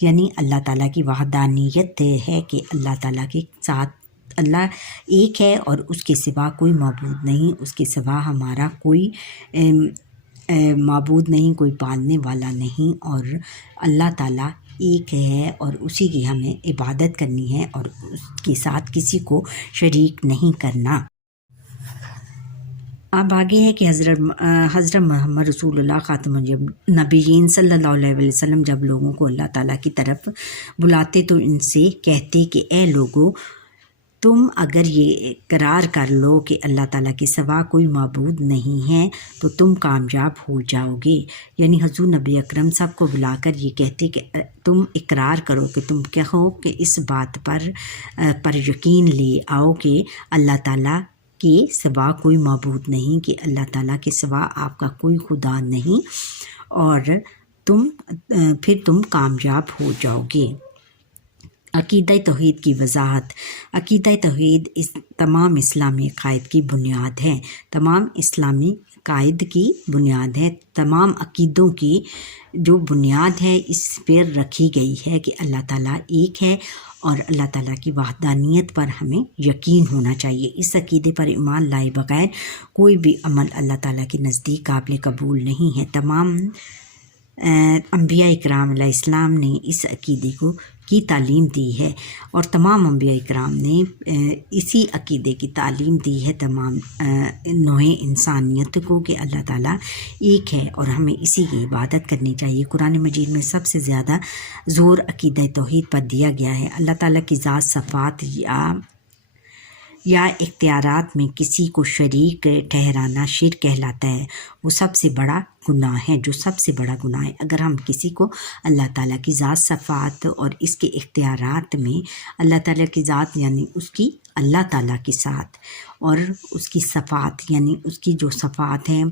یعنی اللہ تعالیٰ کی وحدانیت ہے کہ اللہ تعالیٰ کے ساتھ اللہ ایک ہے اور اس کے سوا کوئی معبود نہیں، اس کے سوا ہمارا کوئی معبود نہیں، کوئی پالنے والا نہیں، اور اللہ تعالیٰ ایک ہے اور اسی کی ہمیں عبادت کرنی ہے اور اس کے ساتھ کسی کو شریک نہیں کرنا۔ اب آگے ہے کہ حضرت محمد رسول اللہ خاتم النبیین صلی اللہ علیہ وسلم جب لوگوں کو اللہ تعالیٰ کی طرف بلاتے تو ان سے کہتے کہ اے لوگو، تم اگر یہ اقرار کر لو کہ اللہ تعالیٰ کے سوا کوئی معبود نہیں ہے تو تم کامیاب ہو جاؤ گے۔ یعنی حضور نبی اکرم سب کو بلا کر یہ کہتے کہ تم اقرار کرو، کہ تم کہو کہ اس بات پر یقین لے آؤ کہ اللہ تعالیٰ کے سوا کوئی معبود نہیں، کہ اللہ تعالیٰ کے سوا آپ کا کوئی خدا نہیں، اور پھر تم کامیاب ہو جاؤ گے۔ عقیدہ توحید کی وضاحت۔ عقیدہ توحید تمام اسلامی عقائد کی بنیاد ہے، تمام اسلامی عقائد کی بنیاد ہے، تمام عقیدوں کی جو بنیاد ہے اس پر رکھی گئی ہے کہ اللہ تعالیٰ ایک ہے اور اللہ تعالیٰ کی وحدانیت پر ہمیں یقین ہونا چاہیے۔ اس عقیدے پر ایمان لائے بغیر کوئی بھی عمل اللہ تعالیٰ کے نزدیک قابل قبول نہیں ہے۔ تمام انبیاء اکرام علیہ السلام نے اس عقیدے کی تعلیم دی ہے، اور تمام انبیاء اکرام نے اسی عقیدے کی تعلیم دی ہے تمام نوع انسانیت کو، کہ اللہ تعالیٰ ایک ہے اور ہمیں اسی کی عبادت کرنی چاہیے۔ قرآن مجید میں سب سے زیادہ زور عقیدہ توحید پر دیا گیا ہے۔ اللہ تعالیٰ کی ذات، صفات یا اختیارات میں کسی کو شریک ٹھہرانا شرک کہلاتا ہے۔ وہ سب سے بڑا گناہ ہے، جو سب سے بڑا گناہ ہے۔ اگر ہم کسی کو اللہ تعالیٰ کی ذات، صفات اور اس کے اختیارات میں، اللہ تعالیٰ کی ذات یعنی اس کی اللہ تعالیٰ کے ساتھ، اور اس کی صفات یعنی اس کی جو صفات ہیں،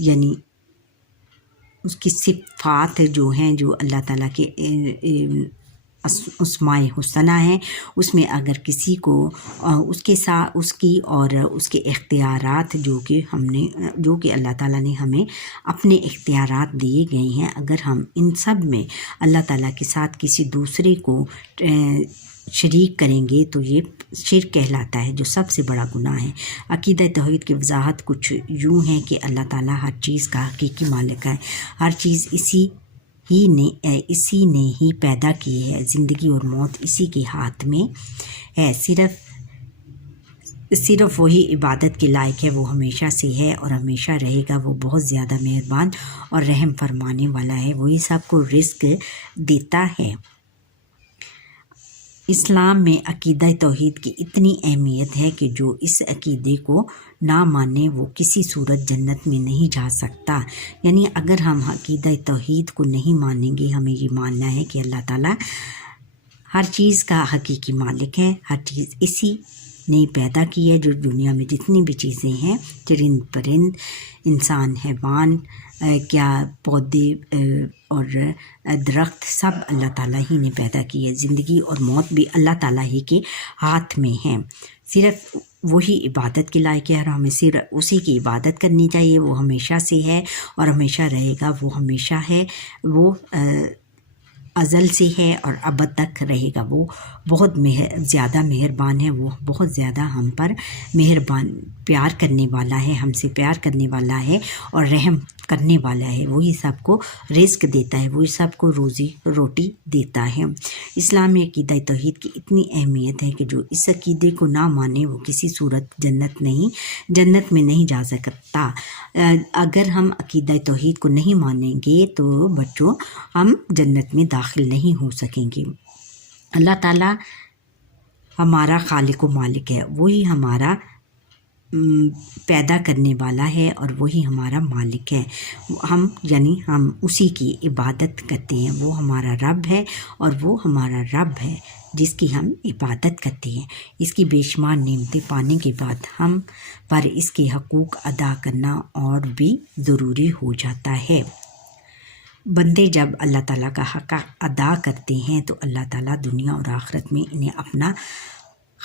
یعنی اس کی صفات جو ہیں، جو اللہ تعالیٰ کے اسماء حسنہ ہیں، اس میں اگر کسی کو اس کے ساتھ اس کی اور اس کے اختیارات جو کہ اللہ تعالیٰ نے ہمیں اپنے اختیارات دیے گئے ہیں، اگر ہم ان سب میں اللہ تعالیٰ کے ساتھ کسی دوسرے کو شریک کریں گے تو یہ شرک کہلاتا ہے، جو سب سے بڑا گناہ ہے۔ عقیدہ توحید کی وضاحت کچھ یوں ہے کہ اللہ تعالیٰ ہر چیز کا حقیقی مالک ہے، ہر چیز اسی نے ہی پیدا کی ہے، زندگی اور موت اسی کے ہاتھ میں ہے، صرف وہی عبادت کے لائق ہے، وہ ہمیشہ سے ہے اور ہمیشہ رہے گا، وہ بہت زیادہ مہربان اور رحم فرمانے والا ہے، وہی سب کو رزق دیتا ہے۔ اسلام میں عقیدہ توحید کی اتنی اہمیت ہے کہ جو اس عقیدے کو نہ مانے وہ کسی صورت جنت میں نہیں جا سکتا۔ یعنی اگر ہم عقیدہ توحید کو نہیں مانیں گے، ہمیں یہ ماننا ہے کہ اللہ تعالیٰ ہر چیز کا حقیقی مالک ہے، ہر چیز اسی نے پیدا کی ہے، جو دنیا میں جتنی بھی چیزیں ہیں، چرند پرند، انسان، حیوان، کیا پودے اور درخت، سب اللہ تعالیٰ ہی نے پیدا کی ہے۔ زندگی اور موت بھی اللہ تعالیٰ ہی کے ہاتھ میں ہیں، صرف وہی عبادت کے لائق ہے اور ہمیں صرف اسی کی عبادت کرنی چاہیے۔ وہ ہمیشہ سے ہے اور ہمیشہ رہے گا، وہ ہمیشہ ہے، وہ ازل سے ہے اور ابد تک رہے گا، وہ بہت زیادہ مہربان ہے، وہ بہت زیادہ ہم پر مہربان، پیار کرنے والا ہے، ہم سے پیار کرنے والا ہے اور رحم کرنے والا ہے، وہی سب کو رزق دیتا ہے، وہی سب کو روزی روٹی دیتا ہے۔ اسلامی عقیدہ توحید کی اتنی اہمیت ہے کہ جو اس عقیدے کو نہ مانے وہ کسی صورت جنت میں نہیں جا سکتا۔ اگر ہم عقیدہ توحید کو نہیں مانیں گے تو بچوں ہم جنت میں داخل نہیں ہو سکیں گے۔ اللہ تعالیٰ ہمارا خالق و مالک ہے، وہی ہمارا پیدا کرنے والا ہے اور وہی ہمارا مالک ہے، ہم اسی کی عبادت کرتے ہیں، وہ ہمارا رب ہے اور وہ ہمارا رب ہے جس کی ہم عبادت کرتے ہیں۔ اس کی بے شمار نعمتیں پانے کے بعد ہم پر اس کے حقوق ادا کرنا اور بھی ضروری ہو جاتا ہے۔ بندے جب اللہ تعالیٰ کا حق ادا کرتے ہیں تو اللہ تعالیٰ دنیا اور آخرت میں انہیں اپنا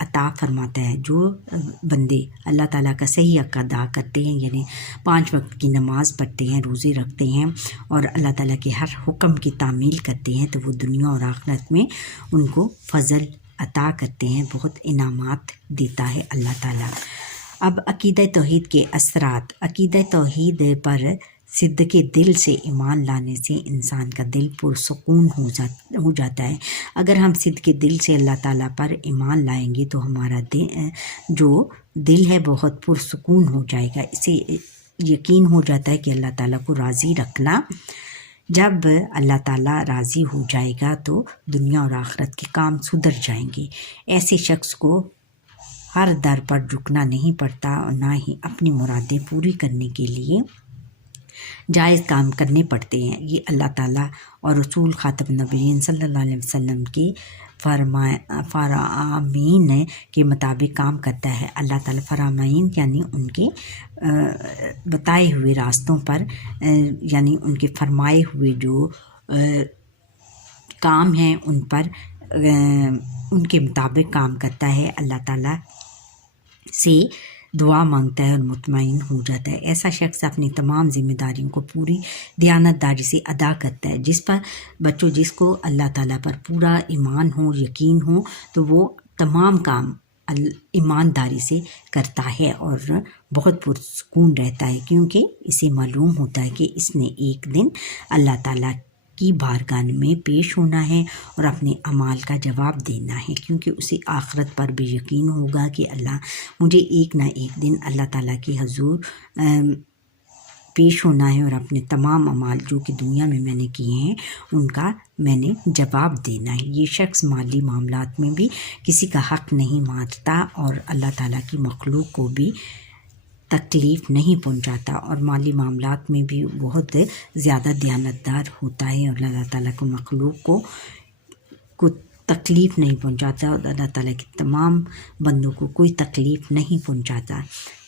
عطا فرماتا ہے۔ جو بندے اللہ تعالیٰ کا صحیح حق ادا کرتے ہیں، یعنی 5 وقت کی نماز پڑھتے ہیں، روزے رکھتے ہیں اور اللہ تعالیٰ کے ہر حکم کی تعمیل کرتے ہیں، تو وہ دنیا اور آخرت میں ان کو فضل عطا کرتے ہیں، بہت انعامات دیتا ہے اللہ تعالیٰ۔ اب عقیدہ توحید کے اثرات۔ عقیدہ توحید پر صدق دل سے ایمان لانے سے انسان کا دل پرسکون ہو جاتا ہے۔ اگر ہم صدق دل سے اللہ تعالیٰ پر ایمان لائیں گے تو ہمارا جو دل ہے بہت پرسکون ہو جائے گا۔ اسے یقین ہو جاتا ہے کہ اللہ تعالیٰ کو راضی رکھنا۔ جب اللہ تعالیٰ راضی ہو جائے گا تو دنیا اور آخرت کے کام سدھر جائیں گے۔ ایسے شخص کو ہر در پر جھکنا نہیں پڑتا اور نہ ہی اپنی مرادیں پوری کرنے کے لیے جائز کام کرنے پڑتے ہیں۔ یہ اللہ تعالیٰ اور رسول خاتم النبیین صلی اللہ علیہ وسلم کے فرامین کے مطابق کام کرتا ہے۔ اللہ تعالیٰ فرامین یعنی ان کے بتائے ہوئے راستوں پر، یعنی ان کے فرمائے ہوئے جو کام ہیں ان پر ان کے مطابق کام کرتا ہے۔ اللہ تعالیٰ سے دعا مانگتا ہے اور مطمئن ہو جاتا ہے۔ ایسا شخص اپنی تمام ذمہ داریوں کو پوری دیانتداری سے ادا کرتا ہے۔ جس کو اللہ تعالیٰ پر پورا ایمان ہو، یقین ہو، تو وہ تمام کام ایمانداری سے کرتا ہے اور بہت پرسکون رہتا ہے، کیونکہ اسے معلوم ہوتا ہے کہ اس نے ایک دن اللہ تعالیٰ کی بارگاہ میں پیش ہونا ہے اور اپنے اعمال کا جواب دینا ہے، کیونکہ اسے آخرت پر بھی یقین ہوگا کہ اللہ مجھے ایک نہ ایک دن اللہ تعالیٰ کے حضور پیش ہونا ہے اور اپنے تمام اعمال جو کہ دنیا میں نے کیے ہیں ان کا میں نے جواب دینا ہے۔ یہ شخص مالی معاملات میں بھی کسی کا حق نہیں مارتا اور اللہ تعالیٰ کی مخلوق کو بھی تکلیف نہیں پہنچاتا، اور مالی معاملات میں بھی بہت زیادہ دیانتدار ہوتا ہے اور اللہ تعالیٰ کو مخلوق کو تکلیف نہیں پہنچاتا اور اللہ تعالیٰ کے تمام بندوں کو کوئی تکلیف نہیں پہنچاتا۔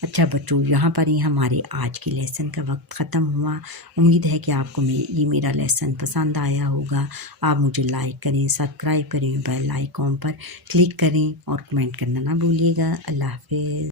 اچھا بچوں، یہاں پر ہی ہمارے آج کے لیسن کا وقت ختم ہوا۔ امید ہے کہ آپ کو یہ میرا لیسن پسند آیا ہوگا۔ آپ مجھے لائک کریں، سبسکرائب کریں، بیل آئیکن پر کلک کریں اور کمنٹ کرنا نہ بھولیے گا۔ اللہ حافظ۔